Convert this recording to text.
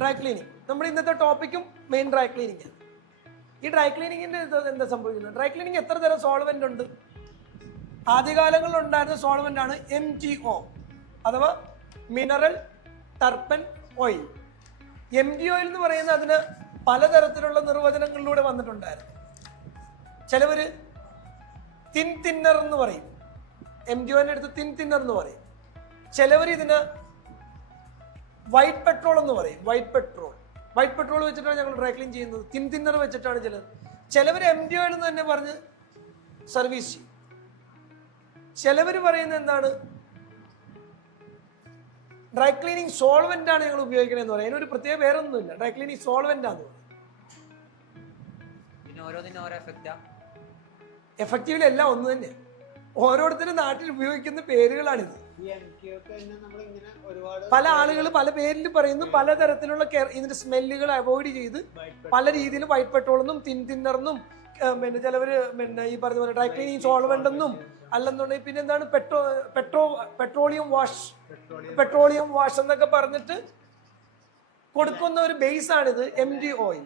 Dry cleaning. നമ്മുടെ ഇന്നത്തെ ടോപ്പിക്കും main dry cleaning ആണ്. ഈ ഡ്രൈ ക്ലീനിങ്ങിന്റെ എന്താ സംഭവിക്കുന്നത്? ഡ്രൈ ക്ലീനിങ് എത്ര തരം സോൾവെന്റ് ഉണ്ട്? ആദ്യകാലങ്ങളിൽ ഉണ്ടായിരുന്ന സോൾവെന്റ് ആണ് MgO അഥവാ മിനറൽ ടർപ്പൻ ഓയിൽ. MG ഓയിൽ എന്ന് പറയുന്നത് അതിന് പലതരത്തിലുള്ള നിർവചനങ്ങളിലൂടെ വന്നിട്ടുണ്ടായിരുന്നു. ചിലവര് തിൻ തിന്നർ എന്ന് പറയും, MgOന്റെ അടുത്ത് തിൻ തിന്നർ എന്ന് പറയും. ചിലവർ ഇതിന് വൈറ്റ് പെട്രോൾ എന്ന് പറയും. വൈറ്റ് പെട്രോൾ വെച്ചിട്ടാണ് ഞങ്ങൾ ഡ്രൈ ക്ലീൻ ചെയ്യുന്നത്. തിൻ തിന്നർ വെച്ചിട്ടാണ് ചിലവർ MG ഓയിൽ എന്ന് തന്നെ പറഞ്ഞ് സർവീസ് ചെയ്യും. ചിലവർ പറയുന്നത് എന്താണ്, ഡ്രൈ ക്ലീനിങ് സോൾവെന്റ് ആണ് ഞങ്ങൾ ഉപയോഗിക്കണമെന്ന് പറയും. അതിനൊരു പ്രത്യേക പേരൊന്നുമില്ല, ഡ്രൈ ക്ലീനിങ് സോൾവെന്റ് ആണ്. എഫക്റ്റീവ്ലി എല്ലാം ഒന്ന് തന്നെ, ഓരോരുത്തരും നാട്ടിൽ ഉപയോഗിക്കുന്ന പേരുകളാണിത്. പല ആളുകൾ പല പേരിൽ പറയുന്നു, പലതരത്തിലുള്ള ഇതിന്റെ സ്മെല്ലുകൾ അവോയ്ഡ് ചെയ്ത് പല രീതിയിൽ വൈറ്റ് പെട്രോൾ എന്നും തിൻ തിന്നർന്നും പിന്നെ ചിലവര് പിന്നെ ഈ പറഞ്ഞ പോലെ ഡ്രൈ ക്ലീനിങ് സോൾവെന്റ് എന്നും അല്ലെന്നുണ്ടെങ്കിൽ പിന്നെ എന്താണ് പെട്രോളിയം വാഷ് എന്നൊക്കെ പറഞ്ഞിട്ട് കൊടുക്കുന്ന ഒരു ബേസ് ആണിത് MG ഓയിൽ.